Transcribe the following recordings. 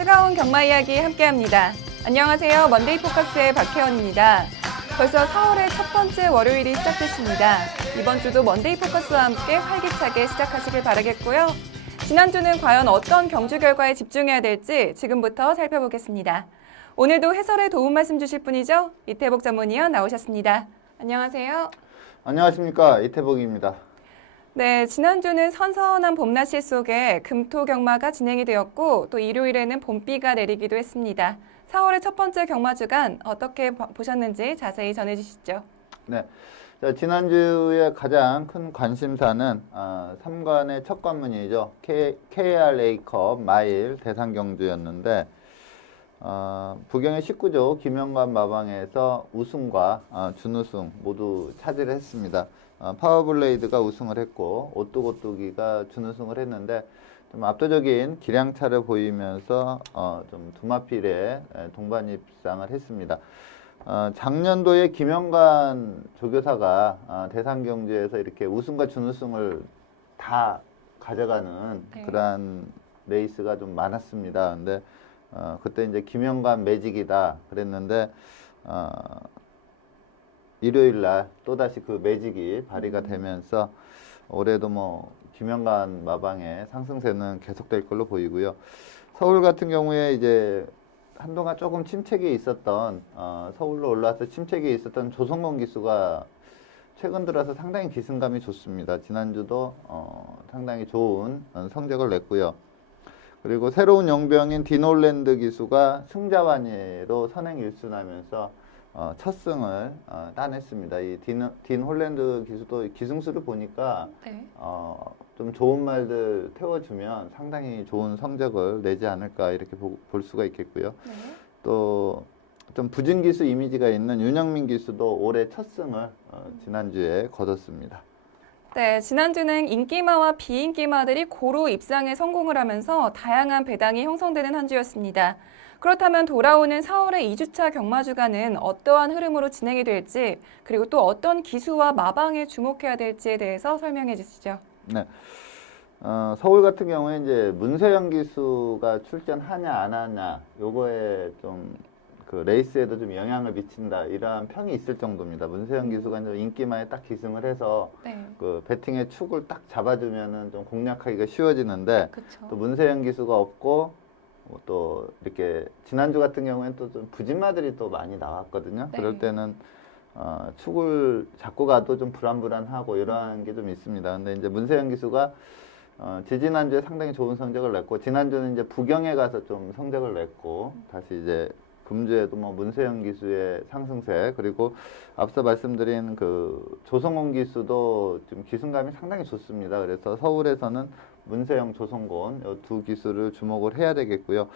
뜨거운 경마 이야기 함께합니다. 안녕하세요. 먼데이 포커스의 박혜원입니다. 벌써 4월의 첫 번째 월요일이 시작됐습니다. 이번 주도 먼데이 포커스와 함께 활기차게 시작하시길 바라겠고요. 지난주는 과연 어떤 경주 결과에 집중해야 될지 지금부터 살펴보겠습니다. 오늘도 해설에 도움 말씀 주실 분이죠. 이태복 전문위원 나오셨습니다. 안녕하세요. 안녕하십니까, 이태복입니다. 네, 지난주는 선선한 봄날씨 속에 금토 경마가 진행이 되었고 또 일요일에는 봄비가 내리기도 했습니다. 4월의 첫 번째 경마 주간 어떻게 보셨는지 자세히 전해주시죠. 네, 자, 지난주에 가장 큰 관심사는 3관의 첫 관문이죠. KRA컵 마일 대상경주였는데 부경의 19조 김영관 마방에서 우승과 준우승 모두 차지를 했습니다. 파워블레이드가 우승을 했고 오뚜고뚜기가 준우승을 했는데 좀 압도적인 기량차를 보이면서 좀 두마필에 동반 입상을 했습니다. 작년도에 김영관 조교사가 대상경주에서 이렇게 우승과 준우승을 다 가져가는 그런 레이스가 좀 많았습니다. 근데 그때 이제 김영관 매직이다 그랬는데 일요일 날 또다시 그 매직이 발휘가 되면서 올해도 뭐 김영관 마방의 상승세는 계속될 걸로 보이고요. 서울 같은 경우에 이제 한동안 조금 침체기에 있었던 서울로 올라와서 침체기에 있었던 조성곤 기수가 최근 들어서 상당히 기승감이 좋습니다. 지난주도 상당히 좋은 성적을 냈고요. 그리고 새로운 용병인 딘홀랜드 기수가 승자완예로 선행 일순하면서 첫 승을 따냈습니다. 이 딘홀랜드 기수도 기승수를 보니까 좀 좋은 말들 태워주면 상당히 좋은 성적을 내지 않을까 이렇게 볼 수가 있겠고요. 또 좀 부진 기수 이미지가 있는 윤영민 기수도 올해 첫 승을 지난주에 거뒀습니다. 네, 지난주는 인기마와 비인기마들이 고루 입상에 성공을 하면서 다양한 배당이 형성되는 한 주였습니다. 그렇다면 돌아오는 4월의 2주차 경마 주간은 어떠한 흐름으로 진행이 될지 그리고 또 어떤 기수와 마방에 주목해야 될지에 대해서 설명해 주시죠. 네. 서울 같은 경우에 이제 문세영 기수가 출전하냐 안 하냐 요거에 좀 그 레이스에도 좀 영향을 미친다 이러한 평이 있을 정도입니다. 문세영 기수가 이제 인기마에 딱 기승을 해서 그 배팅의 축을 딱 잡아주면은 좀 공략하기가 쉬워지는데 또 문세영 기수가 없고 또 이렇게 지난주 같은 경우에는 또 좀 부진마들이 또 많이 나왔거든요. 그럴 때는 축을 잡고 가도 좀 불안불안하고 이러한 게 좀 있습니다. 근데 이제 문세영 기수가 지지난주에 상당히 좋은 성적을 냈고 지난주는 이제 부경에 가서 좀 성적을 냈고 다시 이제 금주에도 뭐 문세영 기수의 상승세 그리고 앞서 말씀드린 그 조성곤 기수도 좀 기승감이 상당히 좋습니다. 그래서 서울에서는 문세영, 조성곤 이 두 기수를 주목을 해야 되겠고요.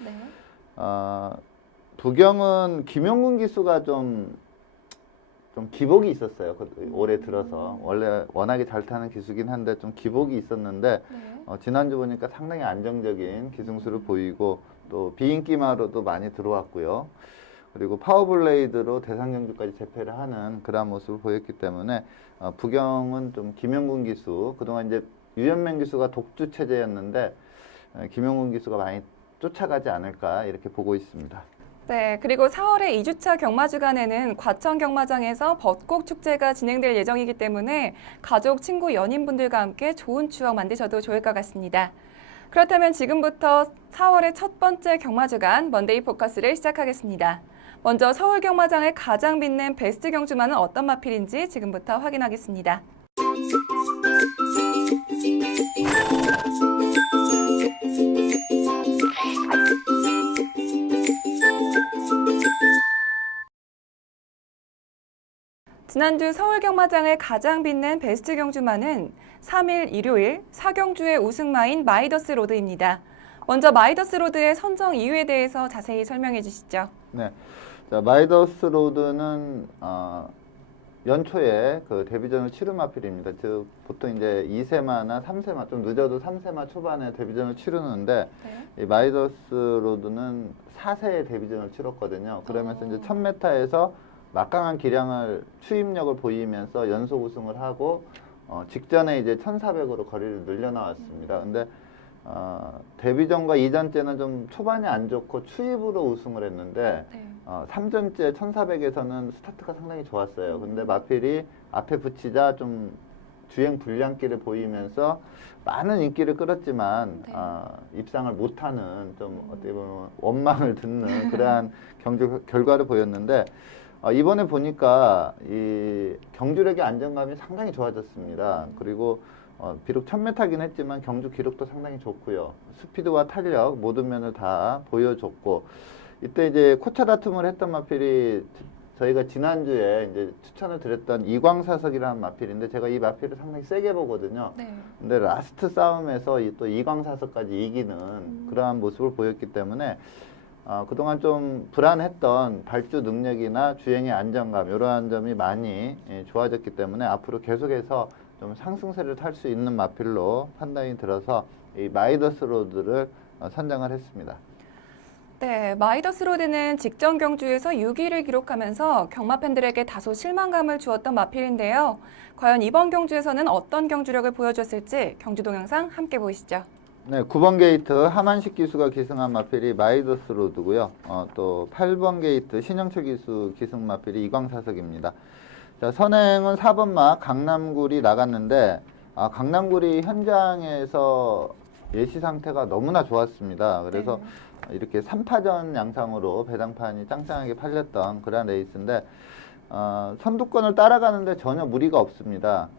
부경은 김용근 기수가 좀 기복이 있었어요. 올해 들어서 원래 워낙에 잘 타는 기수긴 한데 좀 기복이 있었는데 지난주 보니까 상당히 안정적인 기승수를 보이고 또 비인기마로도 많이 들어왔고요. 그리고 파워블레이드로 대상경주까지 재패를 하는 그런 모습을 보였기 때문에 부경은 좀 김용근 기수 그동안 이제 유현명 기수가 독주 체제였는데 김용근 기수가 많이 쫓아가지 않을까 이렇게 보고 있습니다. 네, 그리고 4월의 2주차 경마 주간에는 과천 경마장에서 벚꽃 축제가 진행될 예정이기 때문에 가족, 친구, 연인분들과 함께 좋은 추억 만드셔도 좋을 것 같습니다. 그렇다면 지금부터 4월의 첫 번째 경마 주간 먼데이 포커스를 시작하겠습니다. 먼저 서울 경마장의 가장 빛낸 베스트 경주마는 어떤 마필인지 지금부터 확인하겠습니다. 지난주 서울경마장을 가장 빛낸 베스트 경주마는 3일 일요일 4경주의 우승마인 마이더스 로드입니다. 먼저 마이더스 로드의 선정 이유에 대해서 자세히 설명해 주시죠. 네, 자, 마이더스 로드는 연초에 그 데뷔전을 치른 마필입니다. 즉 보통 이제 2세마나 3세마 좀 늦어도 3세마 초반에 데뷔전을 치르는데 이 마이더스 로드는 4세에 데뷔전을 치렀거든요. 그러면서 이제 1000m에서 막강한 기량을 추임력을 보이면서 연속 우승을 하고 직전에 이제 1400으로 거리를 늘려나왔습니다. 근데 데뷔전과 2전째는 좀 초반이 안 좋고 추입으로 우승을 했는데 네. 3전째 1400에서는 스타트가 상당히 좋았어요. 근데 마필이 앞에 붙이자 좀 주행 불량기를 보이면서 많은 인기를 끌었지만 네. 입상을 못하는 좀 어떻게 보면 원망을 듣는 그러한 결과를 보였는데 이번에 보니까 이 경주력의 안정감이 상당히 좋아졌습니다. 그리고 비록 1000m긴 했지만 경주 기록도 상당히 좋고요. 스피드와 탄력 모든 면을 다 보여줬고 이때 이제 코차 다툼을 했던 마필이 저희가 지난주에 이제 추천을 드렸던 이광사석이라는 마필인데 제가 이 마필을 상당히 세게 보거든요. 네. 근데 라스트 싸움에서 또 이광사석까지 이기는 그러한 모습을 보였기 때문에 그동안 좀 불안했던 발주 능력이나 주행의 안정감 이러한 점이 많이 좋아졌기 때문에 앞으로 계속해서 좀 상승세를 탈 수 있는 마필로 판단이 들어서 이 마이더스 로드를 선정을 했습니다. 네, 마이더스 로드는 직전 경주에서 6위를 기록하면서 경마 팬들에게 다소 실망감을 주었던 마필인데요. 과연 이번 경주에서는 어떤 경주력을 보여줬을지 경주 동영상 함께 보시죠. 네, 9번 게이트 하만식 기수가 기승한 마필이 마이더스 로드고요. 또 8번 게이트 신영철 기수 기승 마필이 이광사석입니다. 자, 선행은 4번 마 강남굴이 나갔는데 강남굴이 현장에서 예시 상태가 너무나 좋았습니다. 그래서 이렇게 3파전 양상으로 배당판이 짱짱하게 팔렸던 그런 레이스인데 선두권을 따라가는데 전혀 무리가 없습니다.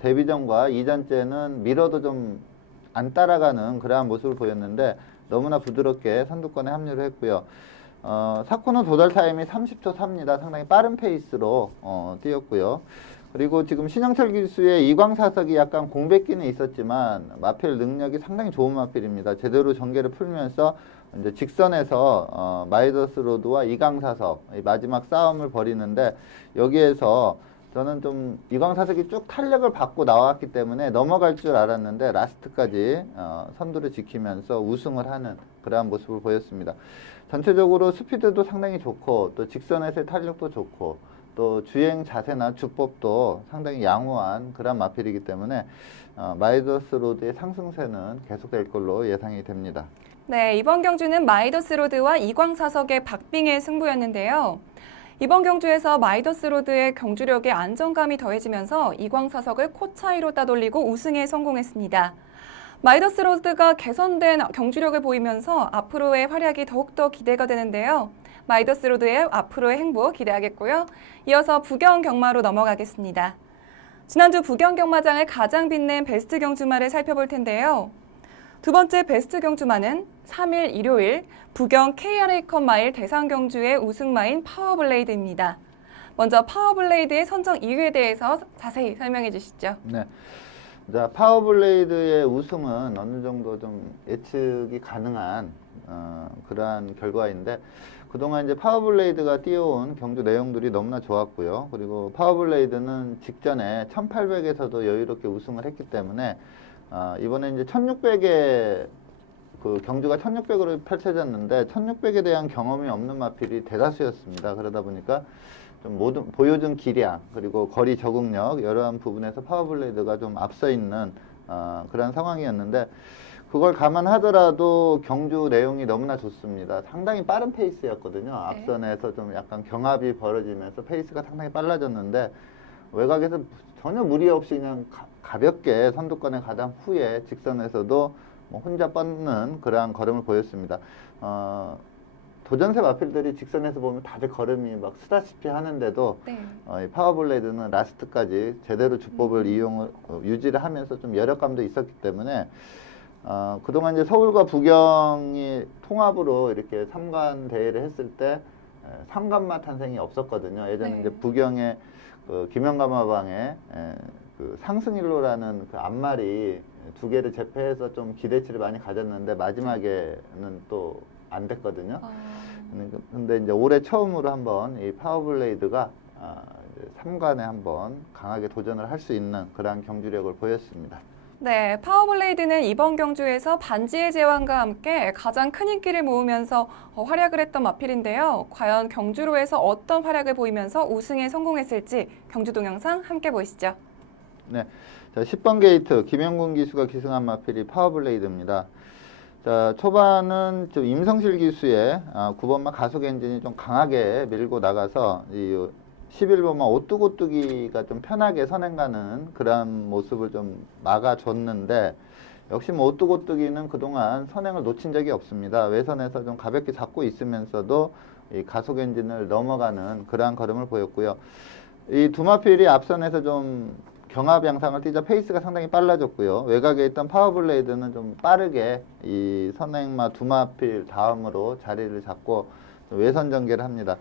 데뷔전과 2전째는 밀어도 좀 안 따라가는 그러한 모습을 보였는데 너무나 부드럽게 선두권에 합류를 했고요. 4코너 도달 타임이 30초 4입니다. 상당히 빠른 페이스로 뛰었고요. 그리고 지금 신영철 기수의 이광사석이 약간 공백기는 있었지만 마필 능력이 상당히 좋은 마필입니다. 제대로 전개를 풀면서 이제 직선에서 마이더스 로드와 이광사석 마지막 싸움을 벌이는데 여기에서 저는 좀 이광사석이 쭉 탄력을 받고 나왔기 때문에 넘어갈 줄 알았는데 라스트까지 선두를 지키면서 우승을 하는 그러한 모습을 보였습니다. 전체적으로 스피드도 상당히 좋고 또 직선에서의 탄력도 좋고 또 주행 자세나 주법도 상당히 양호한 그런 마필이기 때문에 마이더스 로드의 상승세는 계속될 걸로 예상이 됩니다. 네, 이번 경주는 마이더스 로드와 이광사석의 박빙의 승부였는데요. 이번 경주에서 마이더스 로드의 경주력에 안정감이 더해지면서 이광사석을 코 차이로 따돌리고 우승에 성공했습니다. 마이더스 로드가 개선된 경주력을 보이면서 앞으로의 활약이 더욱더 기대가 되는데요. 마이더스 로드의 앞으로의 행보 기대하겠고요. 이어서 부경 경마로 넘어가겠습니다. 지난주 부경 경마장을 가장 빛낸 베스트 경주마를 살펴볼 텐데요. 두 번째 베스트 경주마는 3일 일요일 부경 KRA컵 마일 대상 경주의 우승마인 파워블레이드입니다. 먼저 파워블레이드의 선정 이유에 대해서 자세히 설명해 주시죠. 네. 자, 파워블레이드의 우승은 어느 정도 좀 예측이 가능한 그러한 결과인데 그동안 이제 파워블레이드가 띄워온 경주 내용들이 너무나 좋았고요. 그리고 파워블레이드는 직전에 1800에서도 여유롭게 우승을 했기 때문에 이번에 이제 1600에 그 경주가 1600으로 펼쳐졌는데 1600에 대한 경험이 없는 마필이 대다수였습니다. 그러다 보니까 좀 모든 보여준 기량 그리고 거리 적응력 이러한 부분에서 파워블레이드가 좀 앞서 있는 그런 상황이었는데 그걸 감안하더라도 경주 내용이 너무나 좋습니다. 상당히 빠른 페이스였거든요. 앞선에서 좀 약간 경합이 벌어지면서 페이스가 상당히 빨라졌는데 외곽에서 전혀 무리 없이 그냥 가볍게 선두권에 가다 후에 직선에서도 뭐 혼자 뻗는 그러한 걸음을 보였습니다. 도전세 마필들이 직선에서 보면 다들 걸음이 막 쓰다시피 하는데도 이 파워블레이드는 라스트까지 제대로 주법을 유지를 하면서 좀 여력감도 있었기 때문에 그동안 이제 서울과 부경이 통합으로 이렇게 3관 대회를 했을 때 3관마 탄생이 없었거든요. 예전에 이제 부경의 그 김영감마방에 그 상승일로라는 그 앞말이 두 개를 제패해서 좀 기대치를 많이 가졌는데 마지막에는 또 안 됐거든요. 근데 이제 올해 처음으로 한번 이 파워블레이드가 3관에 한번 강하게 도전을 할 수 있는 그러한 경주력을 보였습니다. 네, 파워블레이드는 이번 경주에서 반지의 제왕과 함께 가장 큰 인기를 모으면서 활약을 했던 마필인데요. 과연 경주로에서 어떤 활약을 보이면서 우승에 성공했을지 경주 동영상 함께 보시죠. 네, 자 10번 게이트 김영군 기수가 기승한 마필이 파워블레이드입니다. 자, 초반은 좀 임성실 기수의 9번마 가속 엔진이 좀 강하게 밀고 나가서 이 11번마 오뚜고뚜기가 좀 편하게 선행 가는 그런 모습을 좀 막아줬는데, 역시 뭐 오뚜고뚜기는 그동안 선행을 놓친 적이 없습니다. 외선에서 좀 가볍게 잡고 있으면서도 이 가속 엔진을 넘어가는 그러한 걸음을 보였고요. 이 두마필이 앞선에서 좀 경합 양상을 띠자 페이스가 상당히 빨라졌고요. 외곽에 있던 파워블레이드는 좀 빠르게 이 선행마 두마필 다음으로 자리를 잡고 외선 전개를 합니다.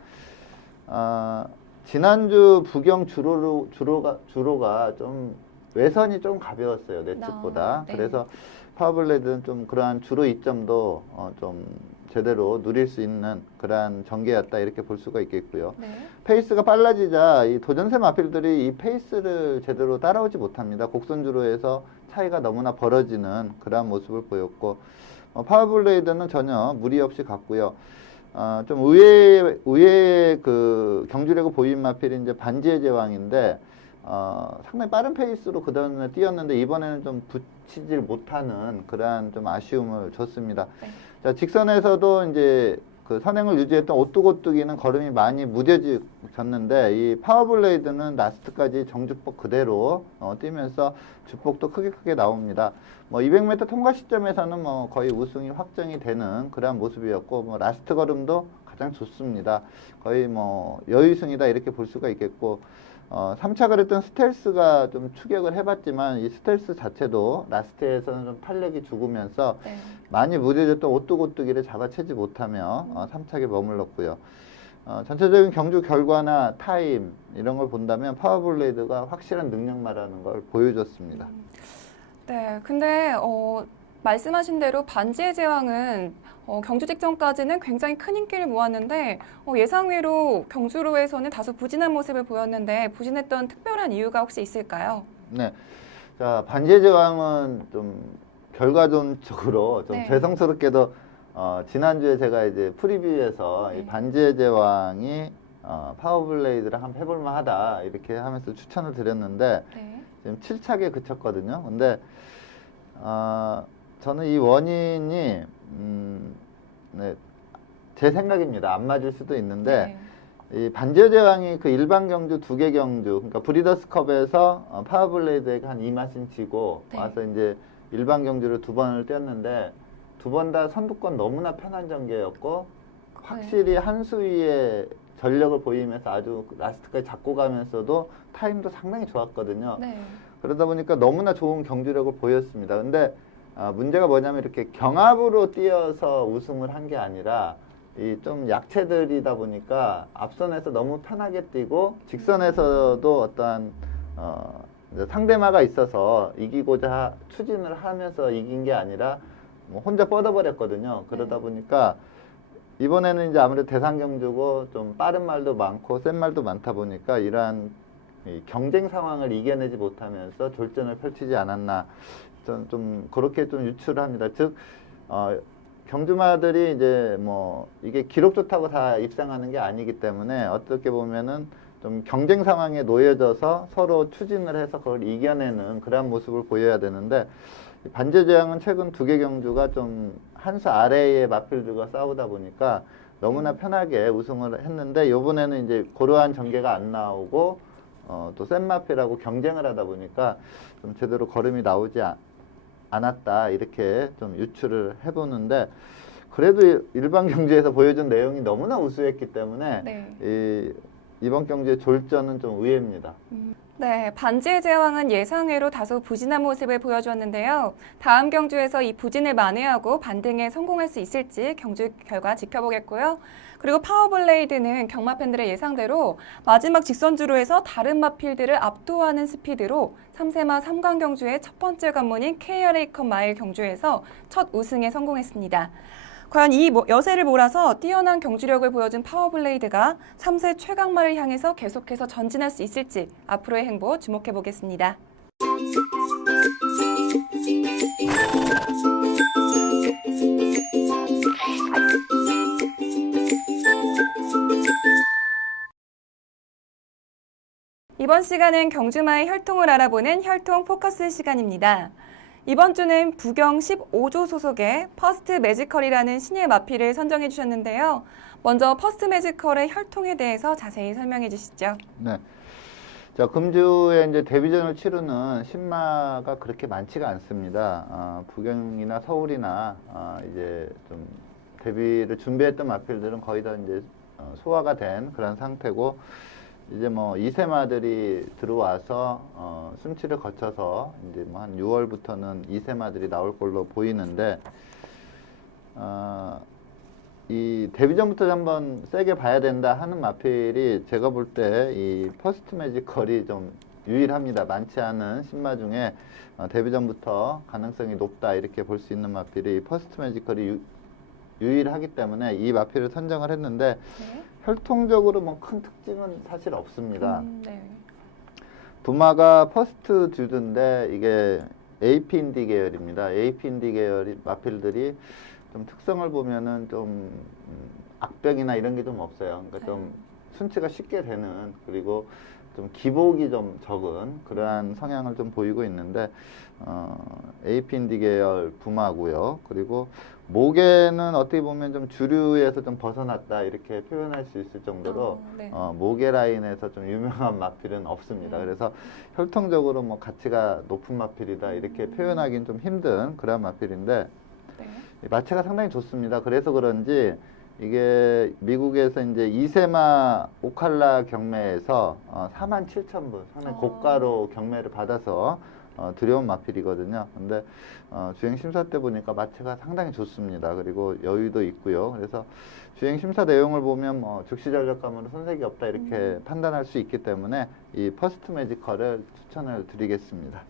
지난주 부경 주로가 좀 외선이 좀 가벼웠어요, 내측보다. 네. 그래서 파워블레이드는 좀 그러한 주로 이점도 좀 제대로 누릴 수 있는 그러한 전개였다, 이렇게 볼 수가 있겠고요. 네. 페이스가 빨라지자 이 도전세 마필들이 이 페이스를 제대로 따라오지 못합니다. 곡선주로에서 차이가 너무나 벌어지는 그러한 모습을 보였고, 파워블레이드는 전혀 무리 없이 갔고요. 좀 의외의 그 경주력을 보인 마필이 이제 반지의 제왕인데, 상당히 빠른 페이스로 그다음에 뛰었는데 이번에는 좀 붙이질 못하는 그러한 좀 아쉬움을 줬습니다. 네. 자, 직선에서도 이제 그 선행을 유지했던 오뚜고뚜기는 걸음이 많이 무뎌졌는데, 이 파워블레이드는 라스트까지 정주폭 그대로 뛰면서 주폭도 크게 나옵니다. 뭐 200m 통과 시점에서는 뭐 거의 우승이 확정이 되는 그러한 모습이었고, 뭐 라스트 걸음도 가장 좋습니다. 거의 뭐 여유승이다, 이렇게 볼 수가 있겠고, 3착을 했던 스텔스가 좀 추격을 해봤지만 이 스텔스 자체도 라스트에서는 좀 탄력이 죽으면서 네. 많이 무뎌졌던 오뚜고뚜기를 잡아채지 못하며 3착에 머물렀고요. 전체적인 경주 결과나 타임 이런 걸 본다면 파워블레이드가 확실한 능력마라는 걸 보여줬습니다. 네, 근데 말씀하신 대로 반지의 제왕은 경주 직전까지는 굉장히 큰 인기를 모았는데 예상외로 경주로에서는 다소 부진한 모습을 보였는데, 부진했던 특별한 이유가 혹시 있을까요? 네, 자, 반지의 제왕은 좀 결과론적으로 좀 네. 죄송스럽게도 지난주에 제가 이제 프리뷰에서 네. 이 반지의 제왕이 파워블레이드를 한번 해볼만 하다, 이렇게 하면서 추천을 드렸는데 네. 지금 7착에 그쳤거든요. 근데 저는 이 원인이 네, 제 생각입니다. 안 맞을 수도 있는데, 이 반지의 제왕이 그 일반 경주 2개 경주, 그러니까 브리더스컵에서 파워블레이드에게 한 2마신 지고 네. 와서 이제 일반 경주를 2번을 뛰었는데, 2번 다 선두권 너무나 편한 전개였고, 확실히 한 수위의 전력을 보이면서 아주 라스트까지 잡고 가면서도 타임도 상당히 좋았거든요. 네. 그러다 보니까 너무나 좋은 경주력을 보였습니다. 근데 문제가 뭐냐면, 이렇게 경합으로 뛰어서 우승을 한 게 아니라 이 좀 약체들이다 보니까 앞선에서 너무 편하게 뛰고, 직선에서도 어떠한 상대마가 있어서 이기고자 추진을 하면서 이긴 게 아니라 뭐 혼자 뻗어버렸거든요. 그러다 보니까 이번에는 이제 아무래도 대상 경주고 좀 빠른 말도 많고 센 말도 많다 보니까 이러한 이 경쟁 상황을 이겨내지 못하면서 졸전을 펼치지 않았나, 좀 그렇게 좀 유추를 합니다. 즉 경주마들이 이제 뭐 이게 기록 좋다고 다 입상하는 게 아니기 때문에 어떻게 보면은 좀 경쟁 상황에 놓여져서 서로 추진을 해서 그걸 이겨내는 그런 모습을 보여야 되는데, 반지의 제왕은 최근 2개 경주가 좀 한 수 아래의 마필들과 싸우다 보니까 너무나 편하게 우승을 했는데, 이번에는 이제 고루한 전개가 안 나오고 또 센 마필하고 경쟁을 하다 보니까 좀 제대로 걸음이 나오지 않았다, 이렇게 좀 유추를 해보는데, 그래도 일반 경주에서 보여준 내용이 너무나 우수했기 때문에 네. 이번 경주의 졸전은 좀 의외입니다. 네, 반지의 제왕은 예상외로 다소 부진한 모습을 보여주었는데요. 다음 경주에서 이 부진을 만회하고 반등에 성공할 수 있을지 경주 결과 지켜보겠고요. 그리고 파워블레이드는 경마 팬들의 예상대로 마지막 직선주로에서 다른 마필들을 압도하는 스피드로 3세마 3강 경주의 첫 번째 관문인 KRA컵 마일 경주에서 첫 우승에 성공했습니다. 과연 이 여세를 몰아서 뛰어난 경주력을 보여준 파워블레이드가 3세 최강마를 향해서 계속해서 전진할 수 있을지 앞으로의 행보 주목해 보겠습니다. 이번 시간은 경주마의 혈통을 알아보는 혈통 포커스 시간입니다. 이번 주는 부경 15조 소속의 퍼스트 매지컬이라는 신예 마필을 선정해 주셨는데요. 먼저 퍼스트 매지컬의 혈통에 대해서 자세히 설명해 주시죠. 네. 자, 금주에 이제 데뷔전을 치르는 신마가 그렇게 많지가 않습니다. 부경이나 서울이나 이제 좀 데뷔를 준비했던 마필들은 거의 다 이제 소화가 된 그런 상태고, 이제 뭐 2세마들이 들어와서 순치를 거쳐서 이제 뭐 한 6월부터는 2세마들이 나올 걸로 보이는데, 이 데뷔전부터 한번 세게 봐야 된다 하는 마필이 제가 볼 때 이 퍼스트 매지컬이 좀 유일합니다. 많지 않은 신마 중에 데뷔전부터 가능성이 높다 이렇게 볼 수 있는 마필이 퍼스트 매지컬이 유일하기 때문에 이 마필을 선정을 했는데, 네. 혈통적으로 뭐 큰 특징은 사실 없습니다. 네. 부마가 퍼스트 듀드인데 이게 AP 인디 계열입니다. AP 인디 계열 마필들이 좀 특성을 보면은 좀 악병이나 이런 게 좀 없어요. 그러니까 좀 순치가 쉽게 되는, 그리고 좀 기복이 좀 적은 그러한 성향을 좀 보이고 있는데, AP 인디 계열 부마고요. 그리고 모계는 어떻게 보면 좀 주류에서 좀 벗어났다 이렇게 표현할 수 있을 정도로 네. 모계 라인에서 좀 유명한 마필은 없습니다. 그래서 혈통적으로 뭐 가치가 높은 마필이다 이렇게 표현하기는 좀 힘든 그런 마필인데, 네. 마체가 상당히 좋습니다. 그래서 그런지 이게 미국에서 이제 2세마 오칼라 경매에서 47,000불 상당히 고가로 경매를 받아서 들여온 마필이거든요. 근데 주행 심사 때 보니까 마체가 상당히 좋습니다. 그리고 여유도 있고요. 그래서 주행 심사 내용을 보면 뭐 즉시 전력감으로 손색이 없다 이렇게 판단할 수 있기 때문에 이 퍼스트 매지컬을 추천을 드리겠습니다.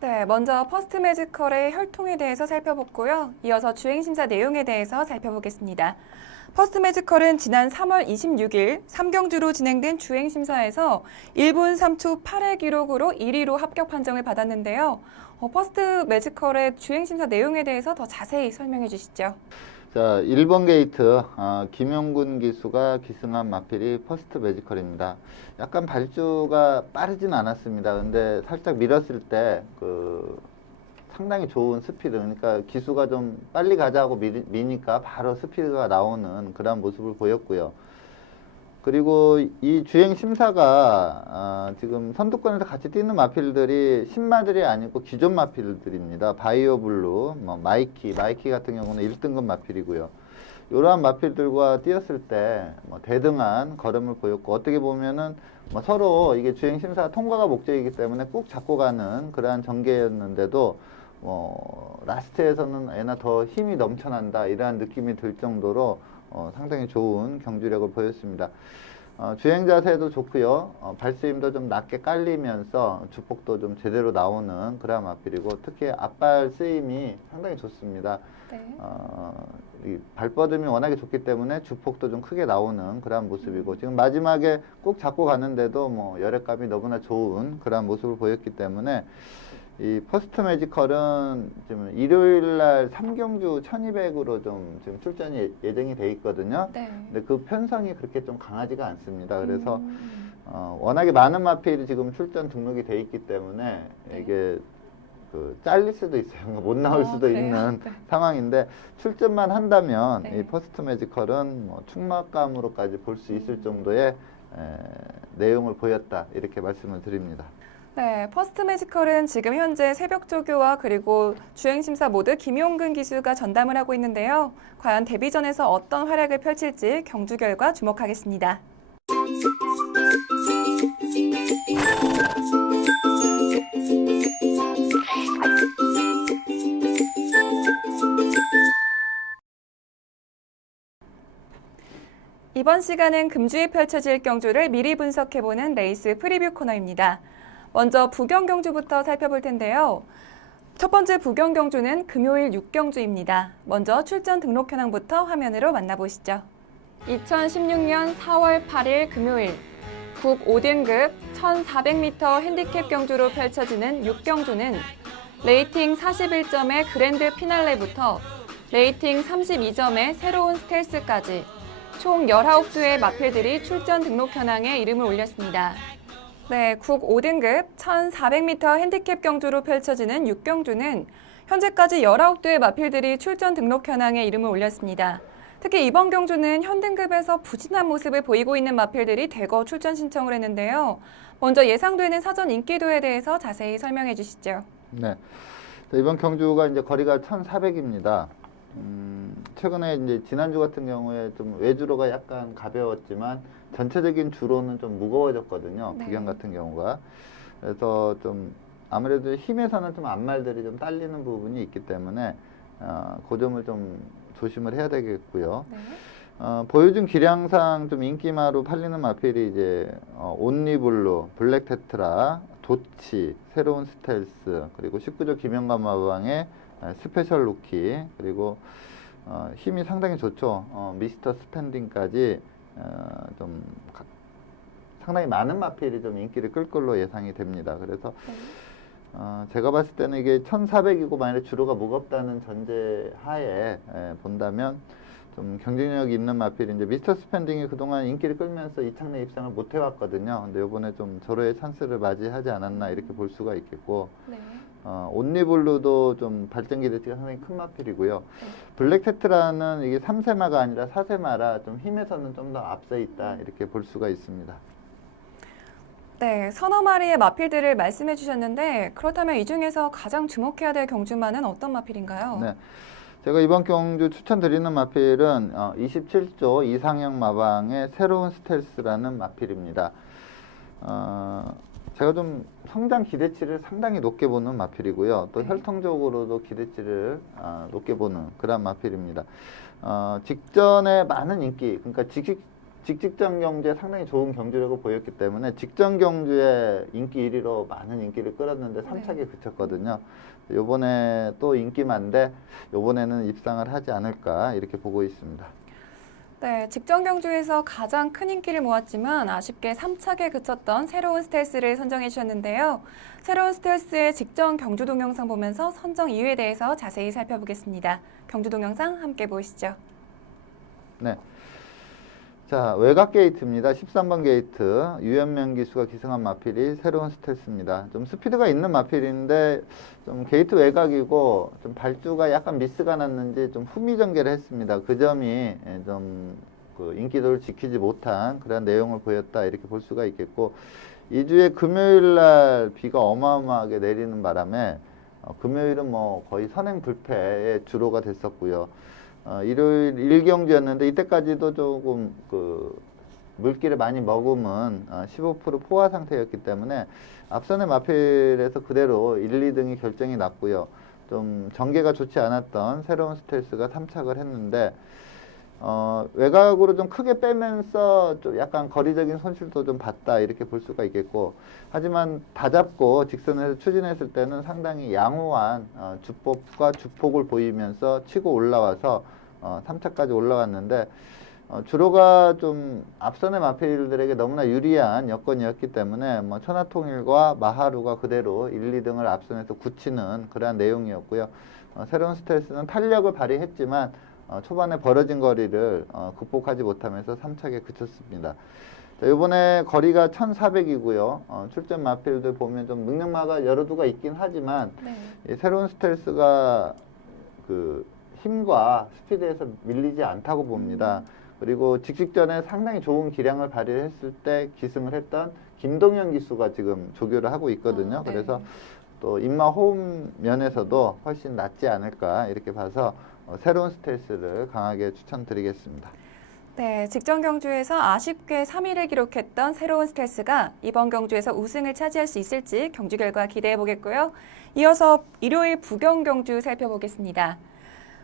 네, 먼저 퍼스트 매지컬의 혈통에 대해서 살펴봤고요. 이어서 주행심사 내용에 대해서 살펴보겠습니다. 퍼스트 매지컬은 지난 3월 26일 3경주로 진행된 주행심사에서 1분 3초 8의 기록으로 1위로 합격 판정을 받았는데요. 퍼스트 매지컬의 주행심사 내용에 대해서 더 자세히 설명해 주시죠. 자, 1번 게이트 김용군 기수가 기승한 마필이 퍼스트 매지컬입니다. 약간 발주가 빠르진 않았습니다. 근데 살짝 밀었을 때 상당히 좋은 스피드, 그러니까 기수가 좀 빨리 가자고 미니까 바로 스피드가 나오는 그런 모습을 보였고요. 그리고 이 주행 심사가 지금 선두권에서 같이 뛰는 마필들이 신마들이 아니고 기존 마필들입니다. 바이오블루, 뭐 마이키 같은 경우는 1등급 마필이고요. 이러한 마필들과 뛰었을 때 뭐 대등한 걸음을 보였고, 어떻게 보면은 뭐 서로 이게 주행 심사 통과가 목적이기 때문에 꾹 잡고 가는 그러한 전개였는데도 라스트에서는 애나 더 힘이 넘쳐난다 이러한 느낌이 들 정도로 상당히 좋은 경주력을 보였습니다. 주행 자세도 좋고요. 발스힘도 좀 낮게 깔리면서 주폭도 좀 제대로 나오는 그런 마필이고, 특히 앞발 쓰임이 상당히 좋습니다. 네. 이 발뻗음이 워낙에 좋기 때문에 주폭도 좀 크게 나오는 그런 모습이고, 지금 마지막에 꼭 잡고 가는데도 뭐 열애감이 너무나 좋은 그런 모습을 보였기 때문에 이 퍼스트 매지컬은 지금 일요일 날 3경주 1200으로 좀 지금 출전이 예정이 돼 있거든요. 네. 근데 그 편성이 그렇게 좀 강하지가 않습니다. 그래서 워낙에 많은 마필이 지금 출전 등록이 돼 있기 때문에 이게 잘릴 수도 있어요. 못 나올 수도 그래요? 있는 네. 상황인데, 출전만 한다면 네. 이 퍼스트 매지컬은 뭐 충막감으로까지 볼 수 있을 정도의 내용을 보였다 이렇게 말씀을 드립니다. 네, 퍼스트 매지컬은 지금 현재 새벽조교와 그리고 주행심사 모두 김용근 기수가 전담을 하고 있는데요. 과연 데뷔전에서 어떤 활약을 펼칠지 경주 결과 주목하겠습니다. 이번 시간은 금주에 펼쳐질 경주를 미리 분석해보는 레이스 프리뷰 코너입니다. 먼저 부경 경주부터 살펴볼 텐데요. 첫 번째 부경 경주는 금요일 6경주입니다. 먼저 출전 등록 현황부터 화면으로 만나보시죠. 2016년 4월 8일 금요일 국 5등급 1400m 핸디캡 경주로 펼쳐지는 6경주는 레이팅 41점의 그랜드 피날레부터 레이팅 32점의 새로운 스텔스까지 총 19수의 마필들이 출전 등록 현황에 이름을 올렸습니다. 네, 국 5등급 1,400m 핸디캡 경주로 펼쳐지는 6경주는 현재까지 19대의 마필들이 출전 등록 현황에 이름을 올렸습니다. 특히 이번 경주는 현등급에서 부진한 모습을 보이고 있는 마필들이 대거 출전 신청을 했는데요. 먼저 예상되는 사전 인기도에 대해서 자세히 설명해 주시죠. 네. 이번 경주가 이제 거리가 1,400입니다. 최근에 이제 지난주 같은 경우에 좀 외주로가 약간 가벼웠지만 전체적인 주로는 좀 무거워졌거든요. 네. 구경 같은 경우가. 그래서 좀 아무래도 힘에서는 좀 앞말들이 좀 딸리는 부분이 있기 때문에 그 점을 좀 조심을 해야 되겠고요. 네. 보여준 기량상 좀 인기마로 팔리는 마필이 이제 온리블루, 블랙 테트라, 도치, 새로운 스텔스, 그리고 19조 김영감 마방의 스페셜 루키, 그리고 힘이 상당히 좋죠. 미스터 스펜딩까지 좀 상당히 많은 마필이 좀 인기를 끌 걸로 예상이 됩니다. 그래서 제가 봤을 때는 이게 1,400이고 만약에 주로가 무겁다는 전제 하에 본다면 좀 경쟁력 있는 마필이 이제 미스터 스펜딩이 그동안 인기를 끌면서 이창내 입상을 못 해왔거든요. 근데 이번에 좀 절호의 찬스를 맞이하지 않았나 이렇게 볼 수가 있겠고, 네. 온리블루도 좀 발전 기대치가 상당히 큰 마필이고요. 블랙 테트라는 이게 3세마가 아니라 4세마라 좀 힘에서는 좀 더 앞서 있다 이렇게 볼 수가 있습니다. 네, 서너 마리의 마필들을 말씀해 주셨는데 그렇다면 이 중에서 가장 주목해야 될 경주마는 어떤 마필인가요? 네. 제가 이번 경주 추천드리는 마필은 27조 이상형 마방의 새로운 스텔스라는 마필입니다. 제가 좀 성장 기대치를 상당히 높게 보는 마필이고요. 또 혈통적으로도 기대치를 높게 보는 그런 마필입니다. 직전에 많은 인기, 그러니까 직전 경주에 상당히 좋은 경주력을 보였기 때문에 직전 경주에 인기 1위로 많은 인기를 끌었는데 3차게 그쳤거든요. 요번에 또 인기만데 요번에는 입상을 하지 않을까 이렇게 보고 있습니다. 네, 직전 경주에서 가장 큰 인기를 모았지만 아쉽게 3차게 그쳤던 새로운 스텔스를 선정해 주셨는데요. 새로운 스텔스의 직전 경주 동영상 보면서 선정 이유에 대해서 자세히 살펴보겠습니다. 경주 동영상 함께 보시죠. 네. 자, 외곽 게이트입니다. 13번 게이트. 유연명 기수가 기승한 마필이 새로운 스텔스입니다. 좀 스피드가 있는 마필인데 좀 게이트 외곽이고 좀 발주가 약간 미스가 났는지 좀 후미전개를 했습니다. 그 점이 좀 그 인기도를 지키지 못한 그런 내용을 보였다 이렇게 볼 수가 있겠고, 2주에 금요일 날 비가 어마어마하게 내리는 바람에 금요일은 뭐 거의 선행불패의 주로가 됐었고요. 일요일 1경주였는데 이때까지도 조금 그 물기를 많이 머금은 15% 포화 상태였기 때문에 앞선의 마필에서 그대로 1, 2등이 결정이 났고요. 좀 전개가 좋지 않았던 새로운 스텔스가 3착을 했는데 외곽으로 좀 크게 빼면서 좀 약간 거리적인 손실도 좀 봤다 이렇게 볼 수가 있겠고, 하지만 다 잡고 직선에서 추진했을 때는 상당히 양호한 주법과 주폭을 보이면서 치고 올라와서 3차까지 올라왔는데 주로가 좀 앞선의 마필들에게 너무나 유리한 여건이었기 때문에 뭐 천하통일과 마하루가 그대로 1, 2등을 앞선에서 굳히는 그러한 내용이었고요. 새로운 스텔스는 탄력을 발휘했지만 초반에 벌어진 거리를 극복하지 못하면서 3차게 그쳤습니다. 자, 이번에 거리가 1,400이고요. 출전 마필들 보면 좀 능력마가 여러 두가 있긴 하지만 이 새로운 스텔스가 그 힘과 스피드에서 밀리지 않다고 봅니다. 그리고 직전에 상당히 좋은 기량을 발휘했을 때 기승을 했던 김동현 기수가 지금 조교를 하고 있거든요. 그래서 또 입마 호흡 면에서도 훨씬 낫지 않을까 이렇게 봐서 새로운 스텔스를 강하게 추천드리겠습니다. 네, 직전 경주에서 아쉽게 3위를 기록했던 새로운 스텔스가 이번 경주에서 우승을 차지할 수 있을지 경주 결과 기대해 보겠고요. 이어서 일요일 부경 경주 살펴보겠습니다.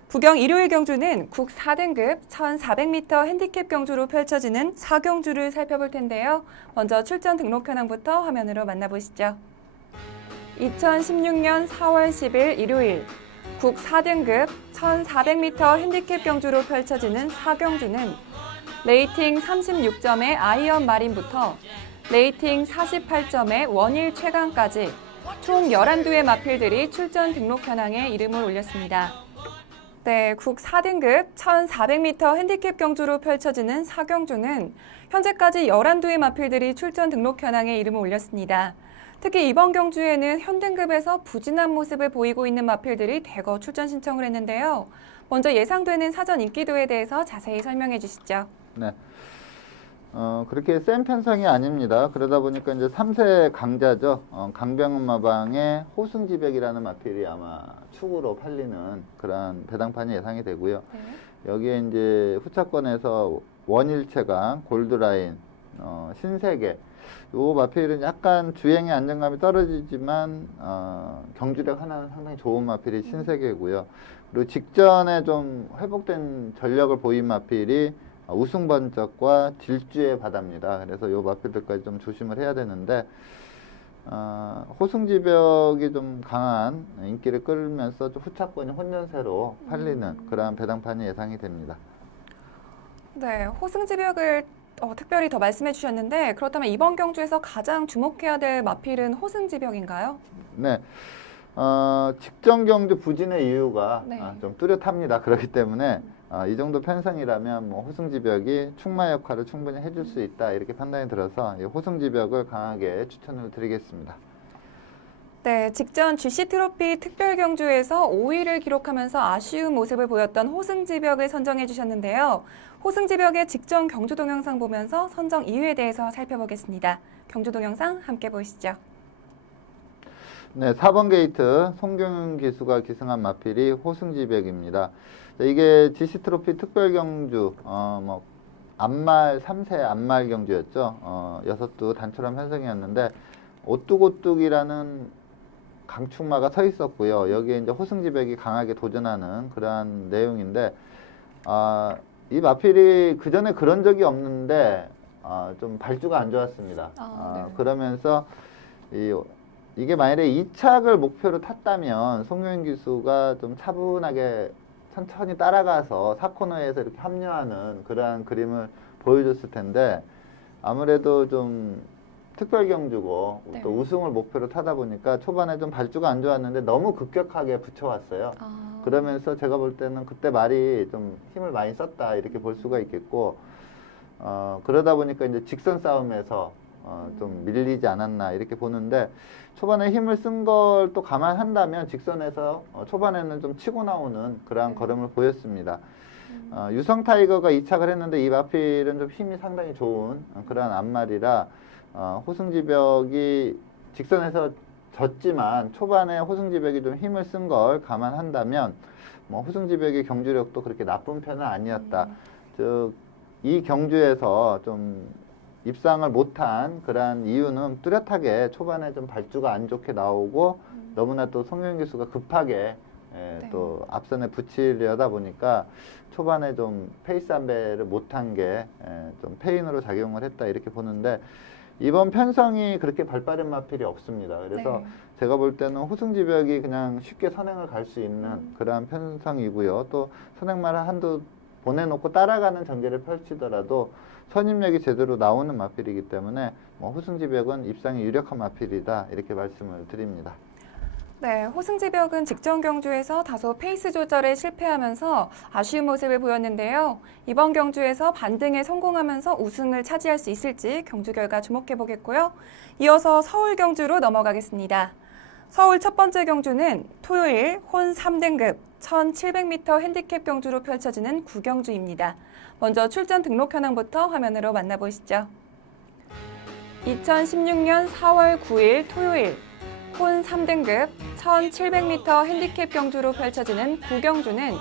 부경 일요일 경주는 국 4등급 1,400m 핸디캡 경주로 펼쳐지는 4경주를 살펴볼 텐데요. 먼저 출전 등록 현황부터 화면으로 만나보시죠. 2016년 4월 10일 일요일 국 4등급 1,400m 핸디캡 경주로 펼쳐지는 4경주는 레이팅 36점의 아이언 마린부터 레이팅 48점의 원일 최강까지 총 11두의 마필들이 출전 등록 현황에 이름을 올렸습니다. 네, 국 4등급 1400m 핸디캡 경주로 펼쳐지는 4경주는 현재까지 11두의 마필들이 출전 등록 현황에 이름을 올렸습니다. 특히 이번 경주에는 현등급에서 부진한 모습을 보이고 있는 마필들이 대거 출전 신청을 했는데요. 먼저 예상되는 사전 인기도에 대해서 자세히 설명해 주시죠. 네. 그렇게 센 편성이 아닙니다. 그러다 보니까 이제 3세 강자죠. 강병은 마방의 호승지백이라는 마필이 아마 축으로 팔리는 그런 배당판이 예상이 되고요. 네. 여기에 이제 후차권에서 원일체강, 골드라인, 신세계. 요 마필은 약간 주행의 안정감이 떨어지지만 경주력 하나는 상당히 좋은 마필이 신세계고요. 그리고 직전에 좀 회복된 전력을 보인 마필이 우승 번쩍과 질주의 바다입니다. 그래서 요 마필들까지 좀 조심을 해야 되는데 호승지벽이 좀 강한 인기를 끌면서 좀 후차권이 혼전세로 팔리는 그러한 배당판이 예상이 됩니다. 네, 호승지벽을 특별히 더 말씀해 주셨는데 그렇다면 이번 경주에서 가장 주목해야 될 마필은 호승지벽인가요? 네. 직전 경주 부진의 이유가 네. 좀 뚜렷합니다. 그렇기 때문에 이 정도 편성이라면 뭐 호승지벽이 충마 역할을 충분히 해줄 수 있다 이렇게 판단이 들어서 이 호승지벽을 강하게 추천을 드리겠습니다. 네, 직전 GC 트로피 특별 경주에서 5위를 기록하면서 아쉬운 모습을 보였던 호승지벽을 선정해 주셨는데요. 호승지벽의 직전 경주 동영상 보면서 선정 이유에 대해서 살펴보겠습니다. 경주 동영상 함께 보시죠. 네, 4번 게이트 송경윤 기수가 기승한 마필이 호승지백입니다. 이게 GC 트로피 특별 경주, 안말 3세 안말 경주였죠. 6두 단촐한 편성이었는데 오뚝오뚝이라는 강축마가 서 있었고요. 여기에 이제 호승지백이 강하게 도전하는 그러한 내용인데 이 마필이 그 전에 그런 적이 없는데 좀 발주가 안 좋았습니다. 네. 그러면서 이게 만약에 2착을 목표로 탔다면 송효인 기수가 좀 차분하게 천천히 따라가서 4코너에서 이렇게 합류하는 그러한 그림을 보여줬을 텐데 아무래도 좀 특별 경주고 네. 또 우승을 목표로 타다 보니까 초반에 좀 발주가 안 좋았는데 너무 급격하게 붙여왔어요. 그러면서 제가 볼 때는 그때 말이 좀 힘을 많이 썼다 이렇게 볼 수가 있겠고 그러다 보니까 이제 직선 싸움에서 좀 밀리지 않았나 이렇게 보는데 초반에 힘을 쓴 걸 또 감안한다면 직선에서 초반에는 좀 치고 나오는 그러한 걸음을 보였습니다. 유성 타이거가 2착을 했는데 이 마필은 좀 힘이 상당히 좋은 그러한 앞말이라 호승지벽이 직선에서 졌지만 초반에 호승지벽이 좀 힘을 쓴 걸 감안한다면 뭐 호승지벽의 경주력도 그렇게 나쁜 편은 아니었다. 즉 이 경주에서 좀 입상을 못한 그러한 이유는 뚜렷하게 초반에 좀 발주가 안 좋게 나오고 너무나 또 송효인 기수가 급하게 또 앞선에 붙이려다 보니까 초반에 좀 페이스 안배를 못한 게 좀 페인으로 작용을 했다 이렇게 보는데 이번 편성이 그렇게 발빠른 마필이 없습니다. 그래서 제가 볼 때는 호승지벽이 그냥 쉽게 선행을 갈 수 있는 그러한 편성이고요. 또 선행말을 한두 보내놓고 따라가는 전개를 펼치더라도 선임력이 제대로 나오는 마필이기 때문에 호승지벽은 입상이 유력한 마필이다 이렇게 말씀을 드립니다. 네, 호승지벽은 직전 경주에서 다소 페이스 조절에 실패하면서 아쉬운 모습을 보였는데요. 이번 경주에서 반등에 성공하면서 우승을 차지할 수 있을지 경주 결과 주목해 보겠고요. 이어서 서울 경주로 넘어가겠습니다. 서울 첫 번째 경주는 토요일 혼 3등급 1700m 핸디캡 경주로 펼쳐지는 구경주입니다. 먼저 출전 등록 현황부터 화면으로 만나보시죠. 2016년 4월 9일 토요일 혼 3등급 1700m 핸디캡 경주로 펼쳐지는 구경주는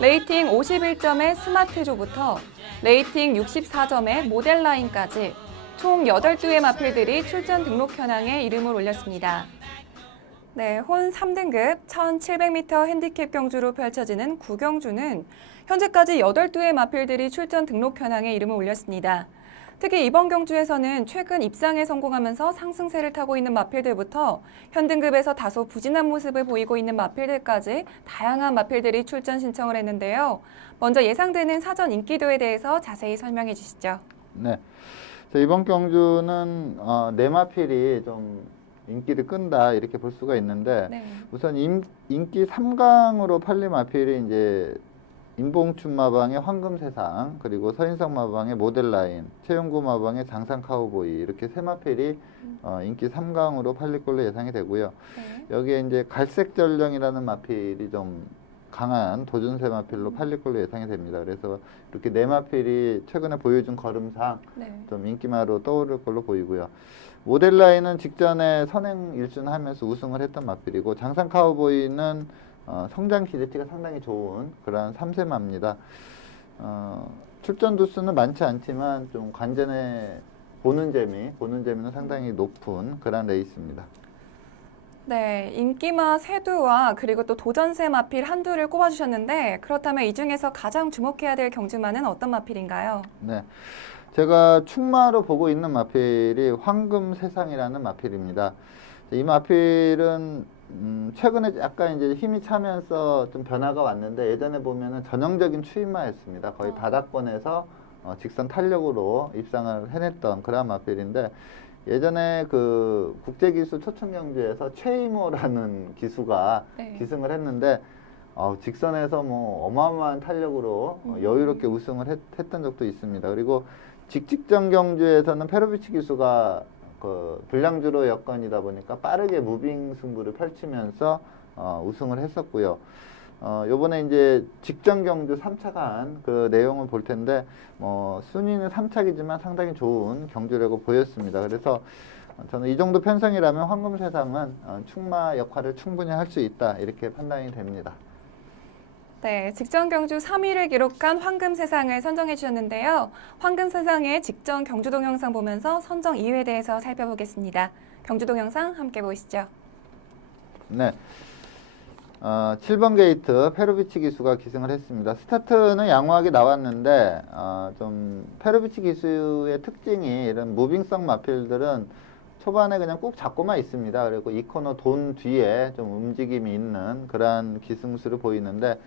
레이팅 51점의 스마트조부터 레이팅 64점의 모델라인까지 총 8두의 마필들이 출전 등록 현황에 이름을 올렸습니다. 네, 혼 3등급 1700m 핸디캡 경주로 펼쳐지는 구경주는 현재까지 8두의 마필들이 출전 등록 현황에 이름을 올렸습니다. 특히 이번 경주에서는 최근 입상에 성공하면서 상승세를 타고 있는 마필들부터 현등급에서 다소 부진한 모습을 보이고 있는 마필들까지 다양한 마필들이 출전 신청을 했는데요. 먼저 예상되는 사전 인기도에 대해서 자세히 설명해 주시죠. 네, 이번 경주는 네 마필이 좀 인기를 끈다 이렇게 볼 수가 있는데 네. 우선 인기 3강으로 팔린 마필이 이제 인봉춘 마방의 황금세상, 그리고 서인성 마방의 모델라인, 최용구 마방의 장산 카우보이, 이렇게 세 마필이 인기 3강으로 팔릴 걸로 예상이 되고요. 네. 여기에 이제 갈색전령이라는 마필이 좀 강한 도전세 마필로 팔릴 걸로 예상이 됩니다. 그래서 이렇게 네 마필이 최근에 보여준 걸음상 네. 좀 인기마로 떠오를 걸로 보이고요. 모델라인은 직전에 선행 1순 하면서 우승을 했던 마필이고, 장산 카우보이는 성장 기대치가 상당히 좋은 그런 3세마입니다. 출전 두수는 많지 않지만 좀 관전에 보는 재미는 상당히 높은 그런 레이스입니다. 네, 인기마 세두와 그리고 또 도전세 마필 한두를 꼽아주셨는데, 그렇다면 이 중에서 가장 주목해야 될 경주마는 어떤 마필인가요? 네, 제가 충마로 보고 있는 마필이 황금세상이라는 마필입니다. 이 마필은 최근에 약간 이제 힘이 차면서 좀 변화가 왔는데, 예전에 보면은 전형적인 추임마였습니다. 거의 바닥권에서 직선 탄력으로 입상을 해냈던 그런 마필인데, 예전에 그 국제기수 초청경주에서 최이모라는 기수가 네. 기승을 했는데, 직선에서 뭐 어마어마한 탄력으로 여유롭게 우승을 했던 적도 있습니다. 그리고 직직전 경주에서는 페로비치 기수가 그 불량주로 여건이다 보니까 빠르게 무빙 승부를 펼치면서 우승을 했었고요. 요번에 이제 직전 경주 3차간 그 내용을 볼 텐데, 순위는 3차이지만 상당히 좋은 경주라고 보였습니다. 그래서 저는 이 정도 편성이라면 황금세상은 충마 역할을 충분히 할 수 있다, 이렇게 판단이 됩니다. 네, 직전 경주 3위를 기록한 황금세상을 선정해 주셨는데요. 황금세상의 직전 경주 동영상 보면서 선정 이유에 대해서 살펴보겠습니다. 경주 동영상 함께 보시죠. 네. 7번 게이트 페로비치 기수가 기승을 했습니다. 스타트는 양호하게 나왔는데 좀 페로비치 기수의 특징이 이런 무빙성 마필들은 초반에 그냥 꾹 잡고만 있습니다. 그리고 이 코너 돈 뒤에 좀 움직임이 있는 그러한 기승수를 보이는데,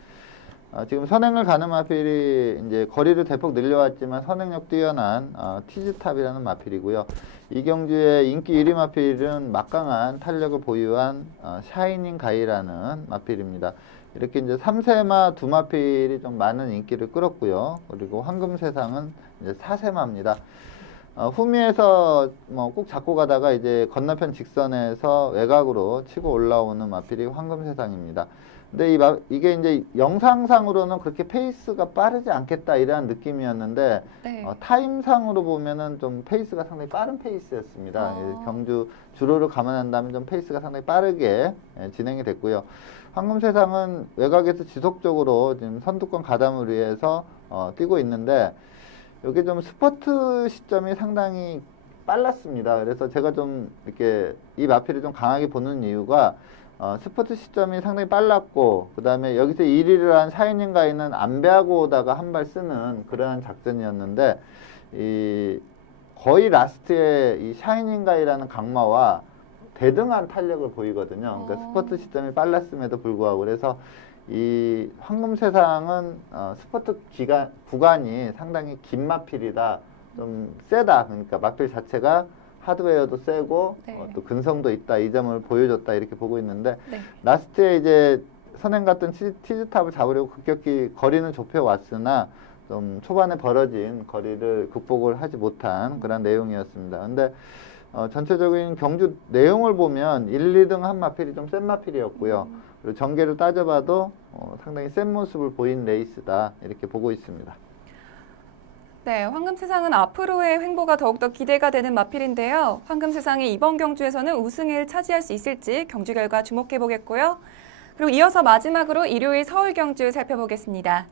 지금 선행을 가는 마필이 이제 거리를 대폭 늘려왔지만 선행력 뛰어난 티즈탑이라는 마필이고요. 이 경주의 인기 1위 마필은 막강한 탄력을 보유한 샤이닝 가이라는 마필입니다. 이렇게 이제 3세마 두 마필이 좀 많은 인기를 끌었고요. 그리고 황금세상은 이제 4세마입니다. 후미에서 뭐 꼭 잡고 가다가 이제 건너편 직선에서 외곽으로 치고 올라오는 마필이 황금세상입니다. 근데 이게 이제 영상상으로는 그렇게 페이스가 빠르지 않겠다 이런 느낌이었는데, 네. 타임상으로 보면은 좀 페이스가 상당히 빠른 페이스였습니다. 경주 주로를 감안한다면 좀 페이스가 상당히 빠르게 진행이 됐고요. 황금세상은 외곽에서 지속적으로 지금 선두권 가담을 위해서 뛰고 있는데, 여기 좀 스퍼트 시점이 상당히 빨랐습니다. 그래서 제가 좀 이렇게 이 마필을 좀 강하게 보는 이유가, 스퍼트 시점이 상당히 빨랐고, 그 다음에 여기서 1위를 한 샤이닝 가이는 안배하고 오다가 한 발 쓰는 그러한 작전이었는데, 거의 라스트에 이 샤이닝 가이라는 강마와 대등한 탄력을 보이거든요. 그러니까 스퍼트 시점이 빨랐음에도 불구하고. 그래서 이 황금세상은 스퍼트 구간이 상당히 긴 마필이다, 좀 세다. 그러니까 마필 자체가 하드웨어도 세고 네. 또 근성도 있다, 이 점을 보여줬다, 이렇게 보고 있는데, 네. 라스트에 이제 선행 같은 티즈탑을 잡으려고 급격히 거리는 좁혀왔으나 좀 초반에 벌어진 거리를 극복을 하지 못한 그런 내용이었습니다. 근데 전체적인 경주 내용을 보면 1, 2등 한 마필이 좀 센 마필이었고요. 그리고 전개를 따져봐도 상당히 센 모습을 보인 레이스다, 이렇게 보고 있습니다. 네, 황금세상은 앞으로의 횡보가 더욱더 기대가 되는 마필인데요. 황금세상이 이번 경주에서는 우승을 차지할 수 있을지 경주 결과 주목해 보겠고요. 그리고 이어서 마지막으로 일요일 서울 경주 살펴보겠습니다.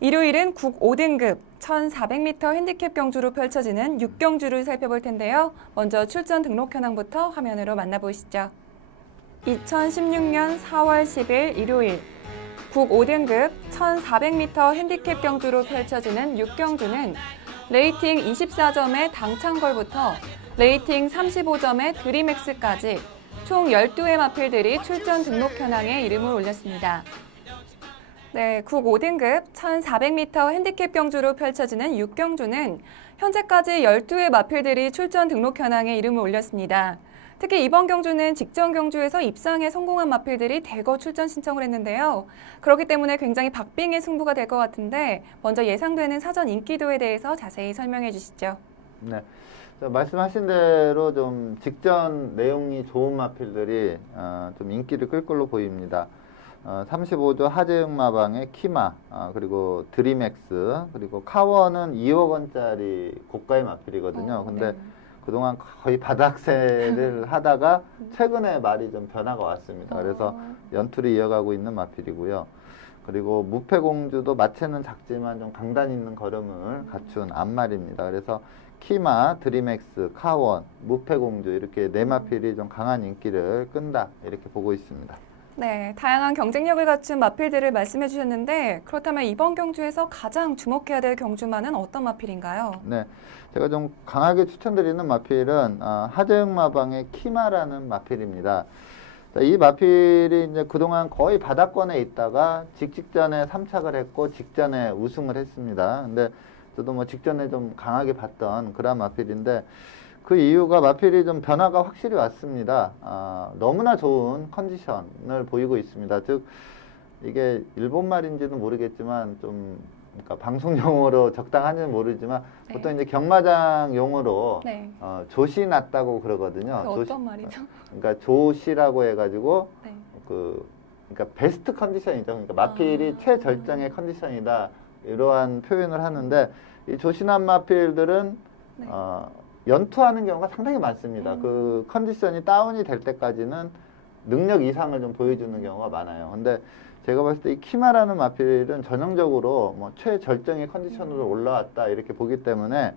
일요일은 국 5등급 1400m 핸디캡 경주로 펼쳐지는 6경주를 살펴볼 텐데요. 먼저 출전 등록 현황부터 화면으로 만나보시죠. 2016년 4월 10일 일요일 국 5등급 1400m 핸디캡 경주로 펼쳐지는 6경주는 레이팅 24점의 당창걸부터 레이팅 35점의 드림엑스까지 총 12의 마필들이 출전 등록 현황에 이름을 올렸습니다. 네, 국 5등급 1400m 핸디캡 경주로 펼쳐지는 6경주는 현재까지 12의 마필들이 출전 등록 현황에 이름을 올렸습니다. 특히 이번 경주는 직전 경주에서 입상에 성공한 마필들이 대거 출전 신청을 했는데요. 그렇기 때문에 굉장히 박빙의 승부가 될 것 같은데 먼저 예상되는 사전 인기도에 대해서 자세히 설명해 주시죠. 네. 말씀하신 대로 좀 직전 내용이 좋은 마필들이 좀 인기를 끌 걸로 보입니다. 35조 하재흥마방의 키마, 그리고 드림엑스, 그리고 카원은 2억 원짜리 고가의 마필이거든요. 근데 네. 그동안 거의 바닥세를 하다가 최근에 말이 좀 변화가 왔습니다. 그래서 연투를 이어가고 있는 마필이고요. 그리고 무패공주도 마체는 작지만 좀 강단 있는 걸음을 갖춘 암말입니다. 그래서 키마, 드림엑스, 카원, 무패공주 이렇게 네 마필이 좀 강한 인기를 끈다 이렇게 보고 있습니다. 네, 다양한 경쟁력을 갖춘 마필들을 말씀해 주셨는데 그렇다면 이번 경주에서 가장 주목해야 될 경주마는 어떤 마필인가요? 네, 제가 좀 강하게 추천드리는 마필은 하재흥마방의 키마라는 마필입니다. 이 마필이 이제 그동안 거의 바닥권에 있다가 직전에 3착을 했고 직전에 우승을 했습니다. 근데 저도 뭐 직전에 좀 강하게 봤던 그런 마필인데 그 이유가 마필이 좀 변화가 확실히 왔습니다. 너무나 좋은 컨디션을 보이고 있습니다. 즉 이게 일본 말인지는 모르겠지만 좀 그러니까 방송 용어로 적당한지는 모르지만 네. 보통 이제 경마장 용어로 네. 조시 났다고 그러거든요. 그 어떤 말이죠? 그러니까 조시라고 해가지고 네. 그러니까 베스트 컨디션이죠. 그러니까 마필이 최절정의 컨디션이다 이러한 표현을 하는데 이 조신한 마필들은 네. 연투하는 경우가 상당히 많습니다. 그 컨디션이 다운이 될 때까지는 능력 이상을 좀 보여주는 경우가 많아요. 근데 제가 봤을 때 이 키마라는 마필은 전형적으로 뭐 최절정의 컨디션으로 올라왔다 이렇게 보기 때문에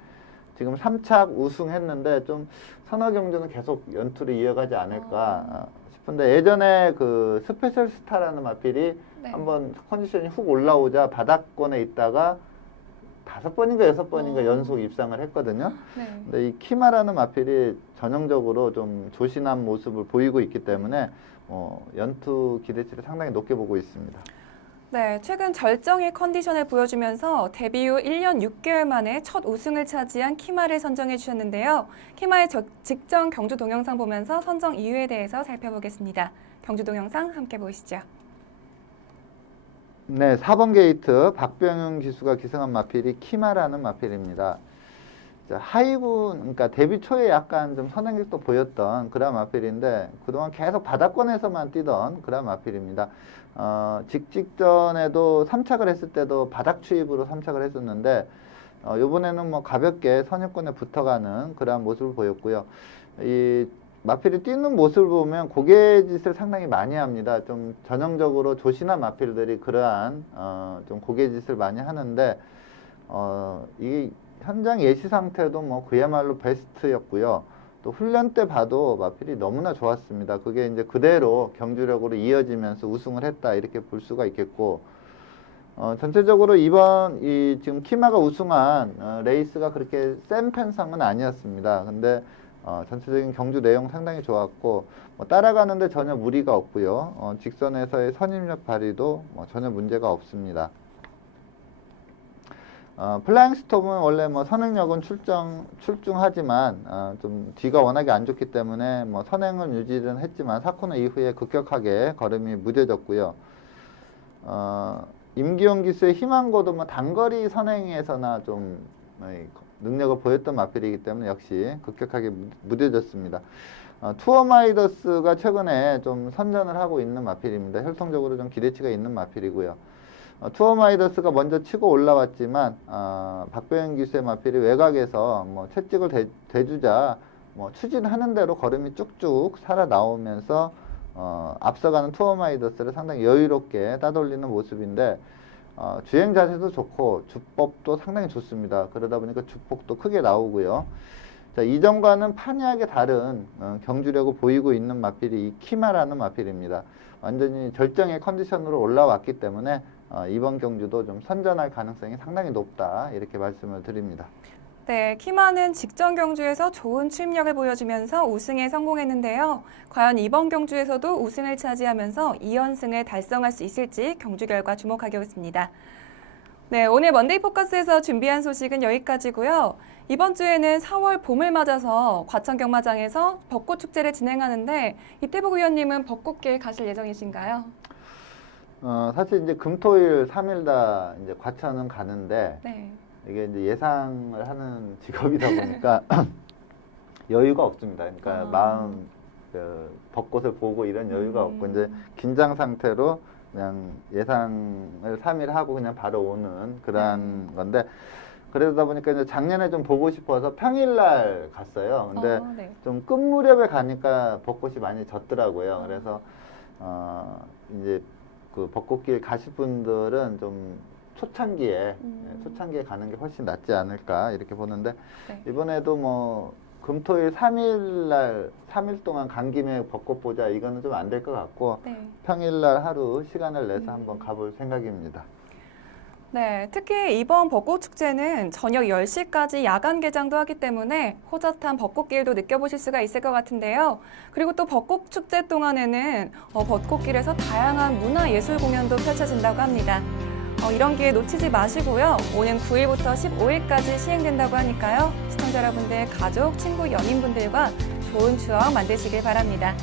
지금 3착 우승했는데 좀 서너 경주는 계속 연투를 이어가지 않을까 싶은데 예전에 그 스페셜 스타라는 마필이 네. 한번 컨디션이 훅 올라오자 바닥권에 있다가 5번인가 6번인가 연속 입상을 했거든요. 네. 근데 이 키마라는 마필이 전형적으로 좀 조신한 모습을 보이고 있기 때문에 연투 기대치를 상당히 높게 보고 있습니다. 네, 최근 절정의 컨디션을 보여주면서 데뷔 후 1년 6개월 만에 첫 우승을 차지한 키마를 선정해 주셨는데요. 키마의 직전 경주 동영상 보면서 선정 이유에 대해서 살펴보겠습니다. 경주 동영상 함께 보시죠. 네, 4번 게이트 박병윤 기수가 기승한 마필이 키마라는 마필입니다. 하이군, 그러니까 데뷔 초에 약간 좀 선행력도 보였던 그런 마필인데 그동안 계속 바닥권에서만 뛰던 그런 마필입니다. 직전에도 3착을 했을 때도 바닥 추입으로 3착을 했었는데 이번에는 뭐 가볍게 선유권에 붙어가는 그런 모습을 보였고요. 이 마필이 뛰는 모습을 보면 고개짓을 상당히 많이 합니다. 좀 전형적으로 조신한 마필들이 그러한 좀 고개짓을 많이 하는데 이 현장 예시 상태도 뭐 그야말로 베스트였고요. 또 훈련 때 봐도 마필이 너무나 좋았습니다. 그게 이제 그대로 경주력으로 이어지면서 우승을 했다 이렇게 볼 수가 있겠고 전체적으로 이번 지금 키마가 우승한 레이스가 그렇게 센 편성은 아니었습니다. 근데 전체적인 경주 내용 상당히 좋았고 따라가는데 전혀 무리가 없고요. 직선에서의 선임력 발휘도 전혀 문제가 없습니다. 플라잉 스톰은 원래 선행력은 출중하지만 좀 뒤가 워낙에 안 좋기 때문에 선행을 유지는 했지만 사코너 이후에 급격하게 걸음이 무뎌졌고요. 임기용 기수의 희망고도 단거리 선행에서나 좀 능력을 보였던 마필이기 때문에 역시 급격하게 무뎌졌습니다. 투어마이더스가 최근에 좀 선전을 하고 있는 마필입니다. 혈통적으로 좀 기대치가 있는 마필이고요. 투어마이더스가 먼저 치고 올라왔지만 박병현 기수의 마필이 외곽에서 채찍을 대주자 추진하는 대로 걸음이 쭉쭉 살아나오면서 앞서가는 투어마이더스를 상당히 여유롭게 따돌리는 모습인데 주행 자세도 좋고 주법도 상당히 좋습니다. 그러다 보니까 주폭도 크게 나오고요. 자, 이전과는 판이하게 다른 경주력을 보이고 있는 마필이 이 키마라는 마필입니다. 완전히 절정의 컨디션으로 올라왔기 때문에 이번 경주도 좀 선전할 가능성이 상당히 높다 이렇게 말씀을 드립니다. 네, 키마는 직전 경주에서 좋은 추임력을 보여주면서 우승에 성공했는데요. 과연 이번 경주에서도 우승을 차지하면서 2연승을 달성할 수 있을지 경주 결과 주목하겠습니다. 네, 오늘 먼데이 포커스에서 준비한 소식은 여기까지고요. 이번 주에는 4월 봄을 맞아서 과천경마장에서 벚꽃 축제를 진행하는데 이태복 의원님은 벚꽃길 가실 예정이신가요? 사실 이제 금토일 3일 다 이제 과천은 가는데 네. 이게 이제 예상을 하는 직업이다 보니까 여유가 없습니다. 그러니까 마음 벚꽃을 보고 이런 여유가 없고 이제 긴장 상태로 그냥 예상을 3일 하고 그냥 바로 오는 그런 건데 그러다 보니까 이제 작년에 좀 보고 싶어서 평일날 갔어요. 근데 네. 좀 끝 무렵에 가니까 벚꽃이 많이 졌더라고요. 그래서 이제 그 벚꽃길 가실 분들은 좀 초창기에 가는 게 훨씬 낫지 않을까 이렇게 보는데 네. 이번에도 뭐 금토일 3일 동안 간 김에 벚꽃 보자 이거는 좀 안 될 것 같고 네. 평일날 하루 시간을 내서 한번 가볼 생각입니다. 네, 특히 이번 벚꽃 축제는 저녁 10시까지 야간 개장도 하기 때문에 호젓한 벚꽃길도 느껴보실 수가 있을 것 같은데요. 그리고 또 벚꽃 축제 동안에는 벚꽃길에서 다양한 문화예술 공연도 펼쳐진다고 합니다. 이런 기회 놓치지 마시고요. 오는 9일부터 15일까지 시행된다고 하니까요. 시청자 여러분들, 가족, 친구, 연인분들과 좋은 추억 만드시길 바랍니다.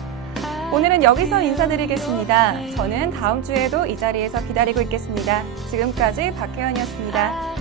오늘은 여기서 인사드리겠습니다. 저는 다음 주에도 이 자리에서 기다리고 있겠습니다. 지금까지 박혜연이었습니다.